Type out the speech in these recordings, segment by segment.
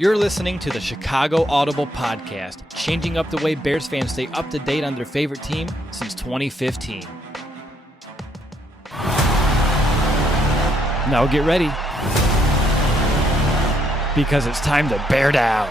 You're listening to the Chicago Audible Podcast, changing up the way Bears fans stay up to date on their favorite team since 2015. Now get ready, because it's time to bear down.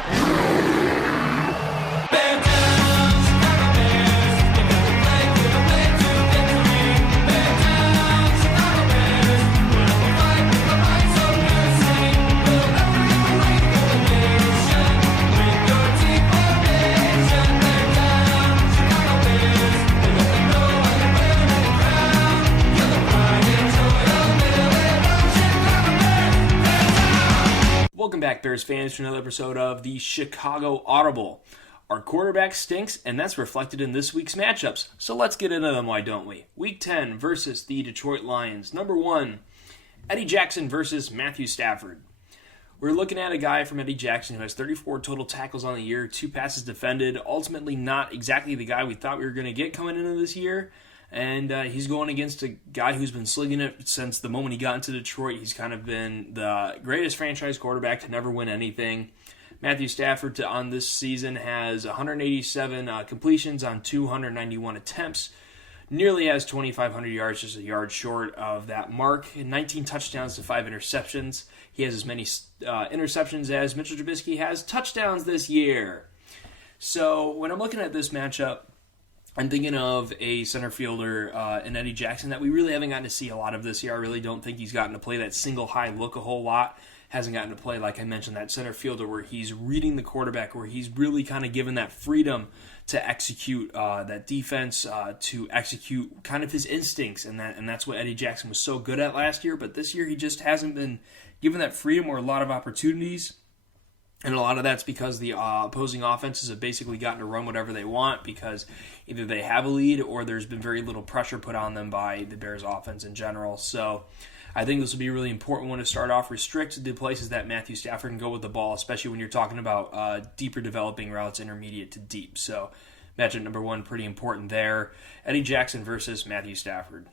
Welcome back, Bears fans, to another episode of the Chicago Audible. Our quarterback stinks, and that's reflected in this week's matchups. So let's get into them, why don't we? Week 10 versus the Detroit Lions. Number 1, Eddie Jackson versus Matthew Stafford. We're looking at a guy from Eddie Jackson who has 34 total tackles on the year, 2 passes defended, ultimately not exactly the guy we thought we were going to get coming into this year. And he's going against a guy who's been slinging it since the moment he got into Detroit. He's kind of been the greatest franchise quarterback to never win anything. Matthew Stafford on this season has 187 completions on 291 attempts. Nearly has 2,500 yards, just a yard short of that mark. 19 touchdowns to 5 interceptions. He has as many interceptions as Mitchell Trubisky has touchdowns this year. So when I'm looking at this matchup, I'm thinking of a center fielder in Eddie Jackson that we really haven't gotten to see a lot of this year. I really don't think he's gotten to play that single high look a whole lot. Hasn't gotten to play, like I mentioned, that center fielder where he's reading the quarterback, where he's really kind of given that freedom to execute that defense, to execute kind of his instincts, and that's what Eddie Jackson was so good at last year. But this year he just hasn't been given that freedom or a lot of opportunities. And a lot of that's because the opposing offenses have basically gotten to run whatever they want because either they have a lead or there's been very little pressure put on them by the Bears offense in general. So I think this will be a really important one to start off. Restrict the places that Matthew Stafford can go with the ball, especially when you're talking about deeper developing routes, intermediate to deep. So matchup number 1, pretty important there. Eddie Jackson versus Matthew Stafford.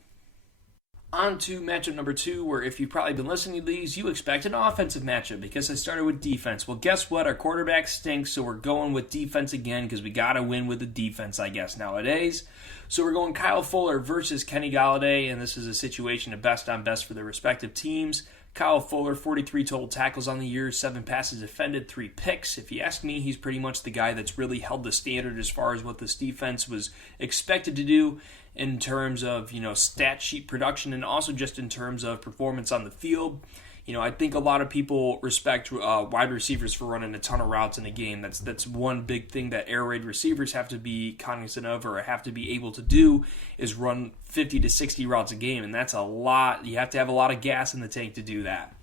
On to matchup number 2, where if you've probably been listening to these, you expect an offensive matchup because I started with defense. Well, guess what? Our quarterback stinks, so we're going with defense again because we got to win with the defense, I guess, nowadays. So we're going Kyle Fuller versus Kenny Golladay, and this is a situation of best on best for their respective teams. Kyle Fuller, 43 total tackles on the year, 7 passes defended, 3 picks. If you ask me, he's pretty much the guy that's really held the standard as far as what this defense was expected to do in terms of, stat sheet production and also just in terms of performance on the field. I think a lot of people respect wide receivers for running a ton of routes in a game. That's one big thing that air raid receivers have to be cognizant of or have to be able to do is run 50 to 60 routes a game, and that's a lot. You have to have a lot of gas in the tank to do that.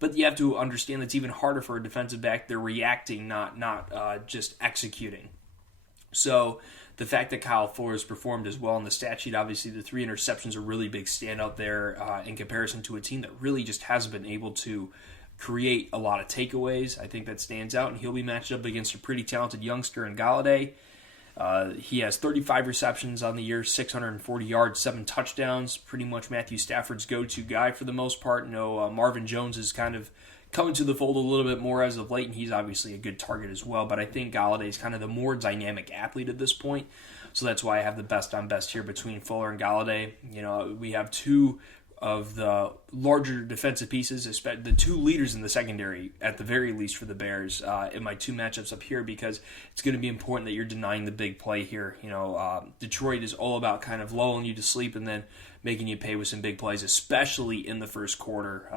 But you have to understand it's even harder for a defensive back. They're reacting, not just executing. So the fact that Kyle Fuller has performed as well in the stat sheet, obviously the 3 interceptions are a really big standout there in comparison to a team that really just hasn't been able to create a lot of takeaways. I think that stands out, and he'll be matched up against a pretty talented youngster in Golladay. He has 35 receptions on the year, 640 yards, 7 touchdowns. Pretty much Matthew Stafford's go-to guy for the most part. Marvin Jones is kind of coming to the fold a little bit more as of late, and he's obviously a good target as well. But I think Golladay is kind of the more dynamic athlete at this point, so that's why I have the best on best here between Fuller and Golladay. We have 2 of the larger defensive pieces, the 2 leaders in the secondary, at the very least for the Bears, in my 2 matchups up here, because it's going to be important that you're denying the big play here. Detroit is all about kind of lulling you to sleep and then making you pay with some big plays, especially in the first quarter.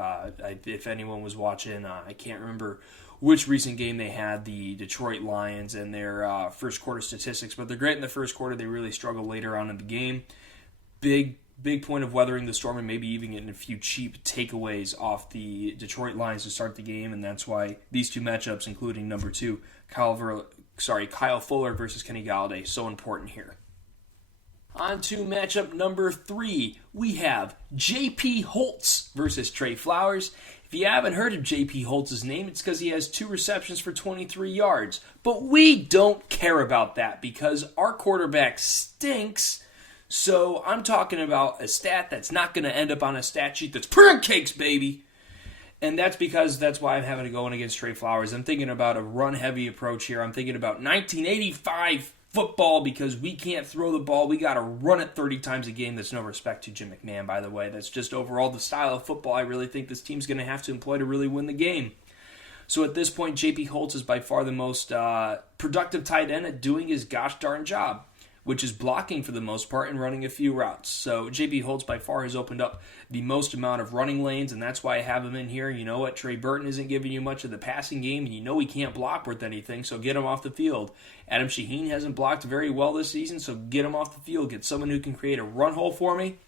If anyone was watching, I can't remember which recent game they had, the Detroit Lions, and their first quarter statistics, but they're great in the first quarter. They really struggle later on in the game. Big point of weathering the storm and maybe even getting a few cheap takeaways off the Detroit Lions to start the game, and that's why these 2 matchups, including number 2, Kyle Fuller versus Kenny Golladay, so important here. On to matchup number 3, we have J.P. Holtz versus Trey Flowers. If you haven't heard of J.P. Holtz's name, it's because he has 2 receptions for 23 yards. But we don't care about that because our quarterback stinks. So I'm talking about a stat that's not going to end up on a stat sheet that's pancakes, baby. And that's why I'm having to go in against Trey Flowers. I'm thinking about a run-heavy approach here. I'm thinking about 1985 football because we can't throw the ball. We got to run it 30 times a game. That's no respect to Jim McMahon, by the way. That's just overall the style of football I really think this team's going to have to employ to really win the game. So at this point, J.P. Holtz is by far the most productive tight end at doing his gosh darn job, which is blocking for the most part and running a few routes. So J.P. Holtz by far has opened up the most amount of running lanes, and that's why I have him in here. You know what? Trey Burton isn't giving you much of the passing game, and you know he can't block worth anything, so get him off the field. Adam Shaheen hasn't blocked very well this season, so get him off the field. Get someone who can create a run hole for me,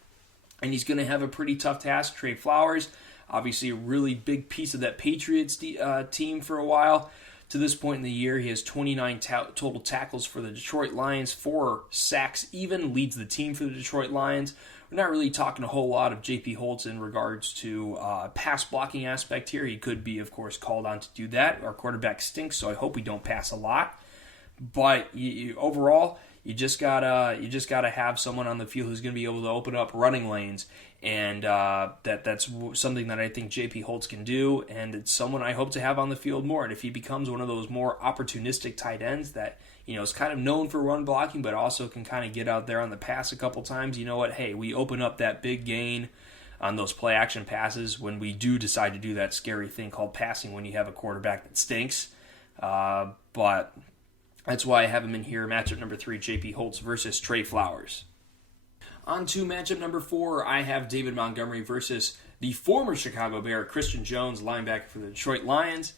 and he's going to have a pretty tough task. Trey Flowers, obviously a really big piece of that Patriots team for a while. To this point in the year, he has 29 total tackles for the Detroit Lions, 4 sacks even, leads the team for the Detroit Lions. We're not really talking a whole lot of J.P. Holtz in regards to pass blocking aspect here. He could be, of course, called on to do that. Our quarterback stinks, so I hope we don't pass a lot. But overall, you just gotta have someone on the field who's going to be able to open up running lanes, and that's something that I think J.P. Holtz can do, and it's someone I hope to have on the field more. And if he becomes one of those more opportunistic tight ends that is kind of known for run blocking, but also can kind of get out there on the pass a couple times, you know what? Hey, we open up that big gain on those play action passes when we do decide to do that scary thing called passing when you have a quarterback that stinks. But that's why I have him in here. Matchup number 3, J.P. Holtz versus Trey Flowers. On to matchup number 4, I have David Montgomery versus the former Chicago Bear, Christian Jones, linebacker for the Detroit Lions.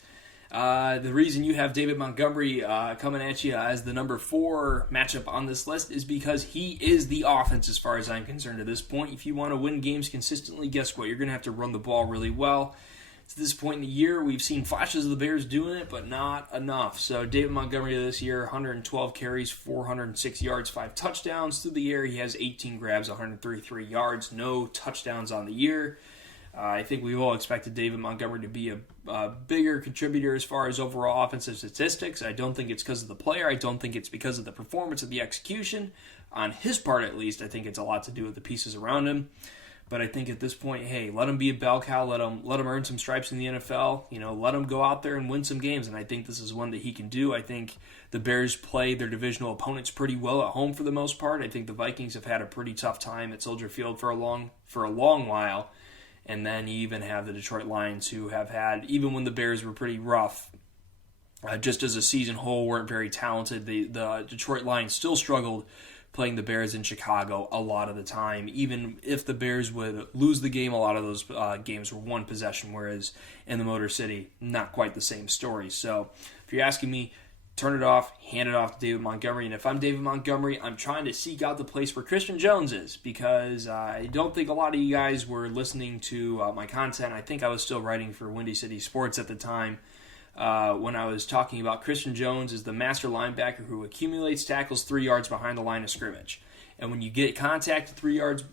The reason you have David Montgomery coming at you as the number 4 matchup on this list is because he is the offense as far as I'm concerned at this point. If you want to win games consistently, guess what? You're going to have to run the ball really well. To this point in the year, we've seen flashes of the Bears doing it, but not enough. So David Montgomery this year, 112 carries, 406 yards, 5 touchdowns. Through the air, he has 18 grabs, 133 yards, no touchdowns on the year. I think we've all expected David Montgomery to be a bigger contributor as far as overall offensive statistics. I don't think it's because of the player. I don't think it's because of the performance of the execution. On his part, at least, I think it's a lot to do with the pieces around him. But I think at this point, hey, let him be a bell cow. Let him earn some stripes in the NFL. Let him go out there and win some games. And I think this is one that he can do. I think the Bears play their divisional opponents pretty well at home for the most part. I think the Vikings have had a pretty tough time at Soldier Field for a long while. And then you even have the Detroit Lions, who have had, even when the Bears were pretty rough, just as a season whole, weren't very talented. The Detroit Lions still struggled playing the Bears in Chicago a lot of the time. Even if the Bears would lose the game, a lot of those games were one possession, whereas in the Motor City, not quite the same story. So if you're asking me, turn it off, hand it off to David Montgomery. And if I'm David Montgomery, I'm trying to seek out the place where Christian Jones is, because I don't think a lot of you guys were listening to my content. I think I was still writing for Windy City Sports at the time. When I was talking about Christian Jones is the master linebacker who accumulates tackles 3 yards behind the line of scrimmage. And when you get contact 3 yards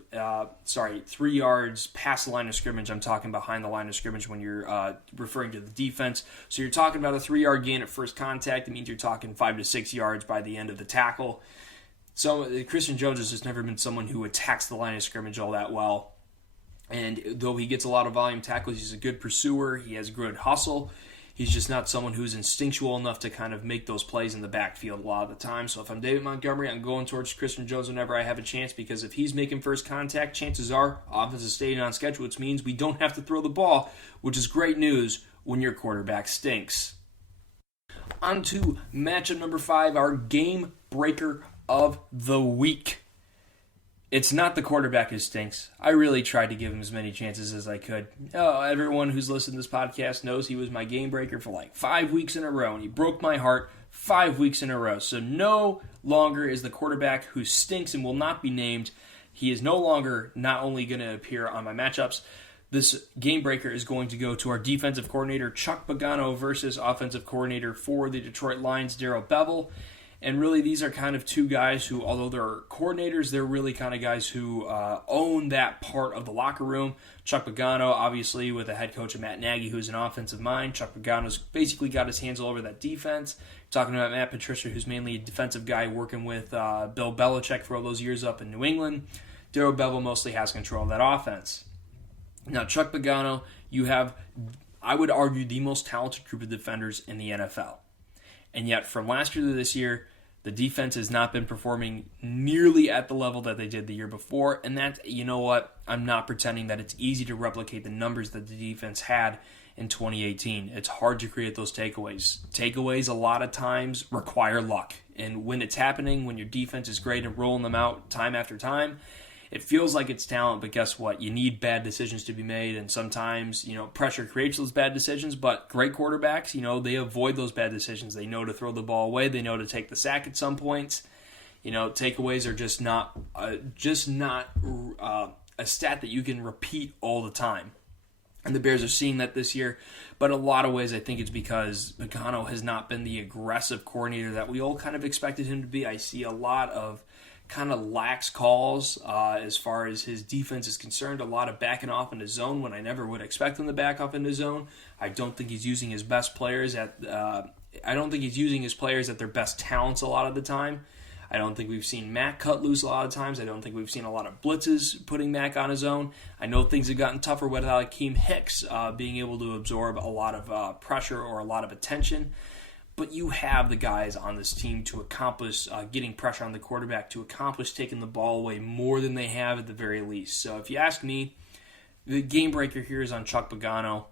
past the line of scrimmage, I'm talking behind the line of scrimmage when you're referring to the defense. So you're talking about a 3-yard gain at first contact. It means you're talking 5 to 6 yards by the end of the tackle. So Christian Jones has just never been someone who attacks the line of scrimmage all that well. And though he gets a lot of volume tackles, he's a good pursuer. He has good hustle. He's just not someone who's instinctual enough to kind of make those plays in the backfield a lot of the time. So if I'm David Montgomery, I'm going towards Christian Jones whenever I have a chance, because if he's making first contact, chances are offense is staying on schedule, which means we don't have to throw the ball, which is great news when your quarterback stinks. On to matchup number 5, our game breaker of the week. It's not the quarterback who stinks. I really tried to give him as many chances as I could. Everyone who's listened to this podcast knows he was my game breaker for like 5 weeks in a row, and he broke my heart 5 weeks in a row. So no longer is the quarterback who stinks and will not be named. He is no longer not only going to appear on my matchups. This game breaker is going to go to our defensive coordinator, Chuck Pagano, versus offensive coordinator for the Detroit Lions, Darrell Bevell. And really, these are kind of two guys who, although they're coordinators, they're really kind of guys who own that part of the locker room. Chuck Pagano, obviously, with a head coach of Matt Nagy, who's an offensive mind. Chuck Pagano's basically got his hands all over that defense. Talking about Matt Patricia, who's mainly a defensive guy working with Bill Belichick for all those years up in New England. Darrell Bevell mostly has control of that offense. Now, Chuck Pagano, you have I would argue, the most talented group of defenders in the NFL. And yet, from last year to this year, the defense has not been performing nearly at the level that they did the year before. And that, you know what, I'm not pretending that it's easy to replicate the numbers that the defense had in 2018. It's hard to create those takeaways. Takeaways a lot of times require luck. And when it's happening, when your defense is great and rolling them out time after time, it feels like it's talent, but guess what? You need bad decisions to be made, and sometimes, pressure creates those bad decisions, but great quarterbacks, they avoid those bad decisions. They know to throw the ball away. They know to take the sack at some points. Takeaways are just not a stat that you can repeat all the time. And the Bears are seeing that this year, but in a lot of ways I think it's because Pagano has not been the aggressive coordinator that we all kind of expected him to be. I see a lot of kind of lax calls as far as his defense is concerned, a lot of backing off into zone when I never would expect him to back off into zone. I don't think he's using his best players at their best talents a lot of the time. I don't think we've seen Mac cut loose a lot of times. I don't think we've seen a lot of blitzes putting Mac on his own. I know things have gotten tougher without Akeem Hicks being able to absorb a lot of pressure or a lot of attention. But you have the guys on this team to accomplish getting pressure on the quarterback, to accomplish taking the ball away more than they have at the very least. So if you ask me, the game breaker here is on Chuck Pagano.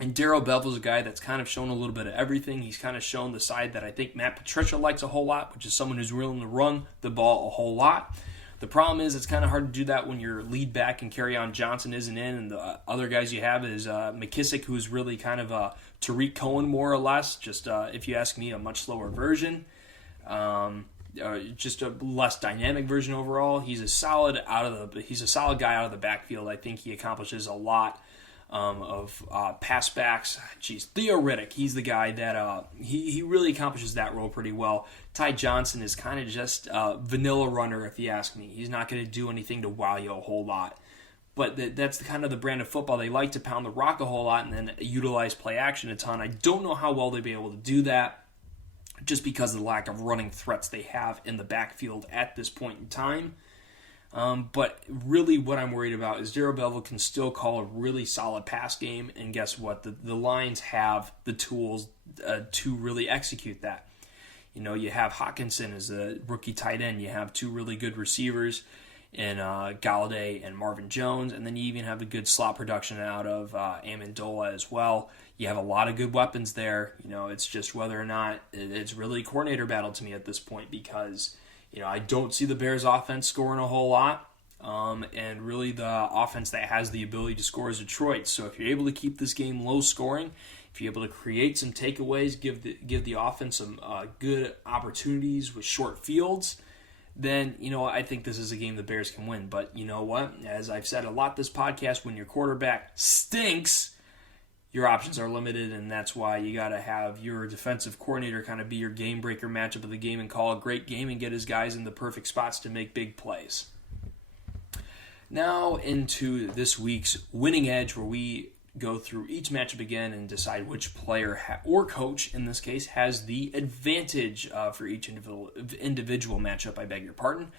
And Darrell Bevell's a guy that's kind of shown a little bit of everything. He's kind of shown the side that I think Matt Patricia likes a whole lot, which is someone who's willing to run the ball a whole lot. The problem is it's kind of hard to do that when your lead back and Kerryon Johnson isn't in, and the other guys you have is McKissick, who's really kind of a Tariq Cohen more or less, just if you ask me, a much slower version. Just a less dynamic version overall. He's a solid guy out of the backfield. I think he accomplishes a lot of pass backs. Theo Riddick, he's the guy that he really accomplishes that role pretty well. Ty Johnson is kind of just a vanilla runner, if you ask me. He's not going to do anything to wow you a whole lot. But that's kind of the brand of football. They like to pound the rock a whole lot and then utilize play action a ton. I don't know how well they'll be able to do that just because of the lack of running threats they have in the backfield at this point in time. But really what I'm worried about is Darrell Bevell can still call a really solid pass game, and guess what? The Lions have the tools to really execute that. You have Hawkinson as a rookie tight end. You have two really good receivers in Galladay and Marvin Jones, and then you even have a good slot production out of Amendola as well. You have a lot of good weapons there. It's just whether or not it's really a coordinator battle to me at this point, because I don't see the Bears offense scoring a whole lot, and really the offense that has the ability to score is Detroit. So if you're able to keep this game low scoring, if you're able to create some takeaways, give the offense some good opportunities with short fields, then, I think this is a game the Bears can win. But you know what? As I've said a lot this podcast, when your quarterback stinks, your options are limited, and that's why you got to have your defensive coordinator kind of be your game breaker matchup of the game and call a great game and get his guys in the perfect spots to make big plays. Now into this week's Winning Edge, where we go through each matchup again and decide which player or coach, in this case, has the advantage for each individual matchup. I beg your pardon.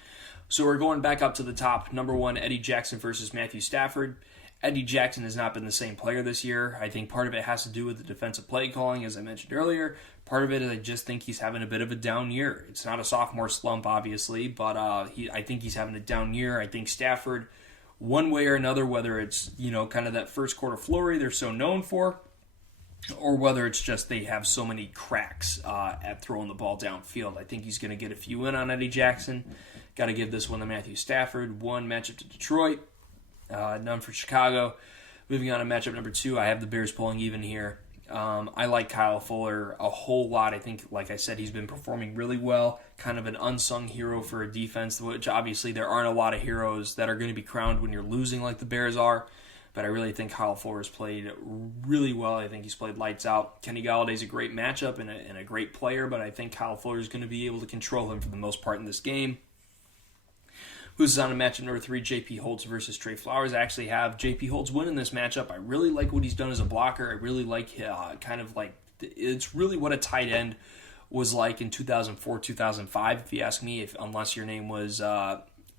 So we're going back up to the top. Number one, Eddie Jackson versus Matthew Stafford. Eddie Jackson has not been the same player this year. I think part of it has to do with the defensive play calling, as I mentioned earlier. Part of it is I just think he's having a bit of a down year. It's not a sophomore slump, obviously, but I think he's having a down year. I think Stafford, one way or another, whether it's kind of that first quarter flurry they're so known for, or whether it's just they have so many cracks at throwing the ball downfield, I think he's going to get a few in on Eddie Jackson. Got to give this one to Matthew Stafford. One matchup to Detroit. None for Chicago. Moving on to matchup number two, I have the Bears pulling even here. I like Kyle Fuller a whole lot. I think, like I said, he's been performing really well. Kind of an unsung hero for a defense, which obviously there aren't a lot of heroes that are going to be crowned when you're losing like the Bears are. But I really think Kyle Fuller has played really well. I think he's played lights out. Kenny Galladay's a great matchup and a great player, but I think Kyle Fuller is going to be able to control him for the most part in this game. Who's on to matchup number three, J.P. Holtz versus Trey Flowers. I actually have J.P. Holtz winning this matchup. I really like what he's done as a blocker. I really like it's really what a tight end was like in 2004, 2005, if you ask me, unless your name was,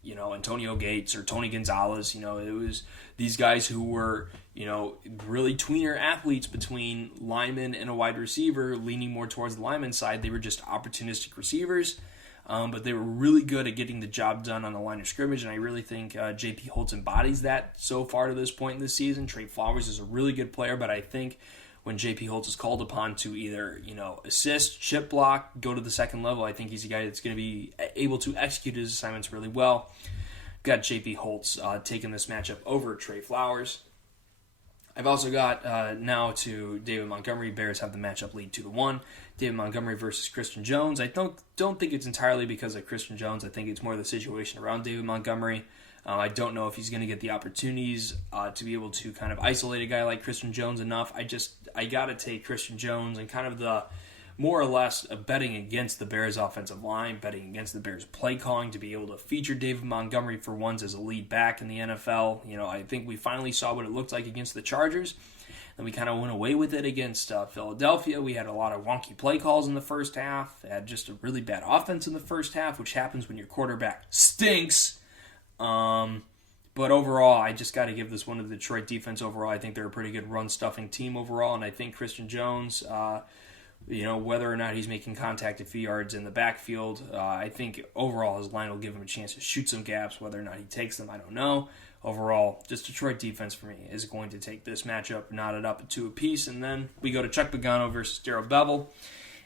Antonio Gates or Tony Gonzalez. It was these guys who were, really tweener athletes between lineman and a wide receiver, leaning more towards the lineman side. They were just opportunistic receivers, but they were really good at getting the job done on the line of scrimmage, and I really think J.P. Holtz embodies that so far to this point in the season. Trey Flowers is a really good player, but I think when J.P. Holtz is called upon to either, assist, chip block, go to the second level, I think he's a guy that's going to be able to execute his assignments really well. Got J.P. Holtz taking this matchup over Trey Flowers. I've also got now to David Montgomery. Bears have the matchup lead 2-1. David Montgomery versus Christian Jones. I don't think it's entirely because of Christian Jones. I think it's more the situation around David Montgomery. I don't know if he's going to get the opportunities to be able to kind of isolate a guy like Christian Jones enough. I got to take Christian Jones and kind of the more or less betting against the Bears offensive line, betting against the Bears play calling to be able to feature David Montgomery for once as a lead back in the NFL. I think we finally saw what it looked like against the Chargers, and we kind of went away with it against Philadelphia. We had a lot of wonky play calls in the first half, had just a really bad offense in the first half, which happens when your quarterback stinks. But overall, I just got to give this one to the Detroit defense overall. I think they're a pretty good run-stuffing team overall, and I think Christian Jones, whether or not he's making contact at few yards in the backfield, I think overall his line will give him a chance to shoot some gaps. Whether or not he takes them, I don't know. Overall, just Detroit defense for me is going to take this matchup, knotted up at 2 apiece, and then we go to Chuck Pagano versus Darrell Bevell.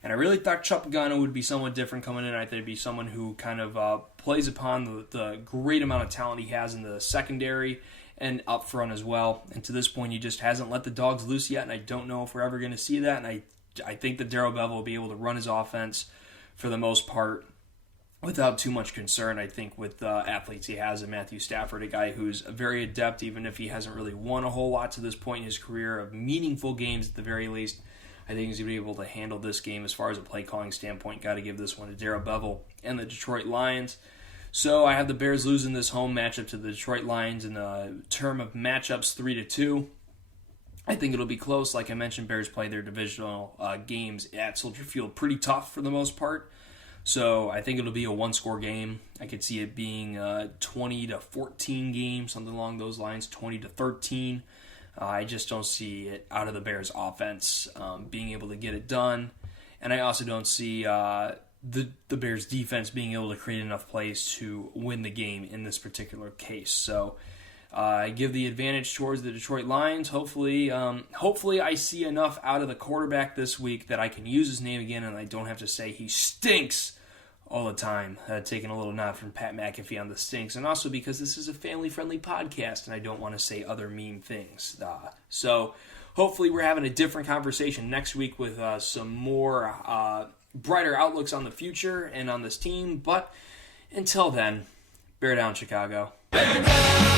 And I really thought Chuck Pagano would be somewhat different coming in. I thought it'd be someone who kind of plays upon the great amount of talent he has in the secondary and up front as well. And to this point, he just hasn't let the dogs loose yet, and I don't know if we're ever going to see that. And I think that Darrell Bevell will be able to run his offense for the most part without too much concern. I think with the athletes he has in Matthew Stafford, a guy who's very adept, even if he hasn't really won a whole lot to this point in his career, of meaningful games at the very least. I think he's going to be able to handle this game as far as a play calling standpoint. Got to give this one to Darrell Bevell and the Detroit Lions. So I have the Bears losing this home matchup to the Detroit Lions in the term of matchups 3-2. I think it'll be close. Like I mentioned, Bears play their divisional games at Soldier Field pretty tough for the most part. So I think it'll be a one-score game. I could see it being a 20-14 game, something along those lines, 20-13. I just don't see it out of the Bears' offense being able to get it done. And I also don't see the Bears' defense being able to create enough plays to win the game in this particular case. So I give the advantage towards the Detroit Lions. Hopefully I see enough out of the quarterback this week that I can use his name again and I don't have to say he stinks all the time. Taking a little nod from Pat McAfee on the stinks, and also because this is a family-friendly podcast and I don't want to say other mean things. So hopefully we're having a different conversation next week with some more brighter outlooks on the future and on this team. But until then, bear down, Chicago. Bear down!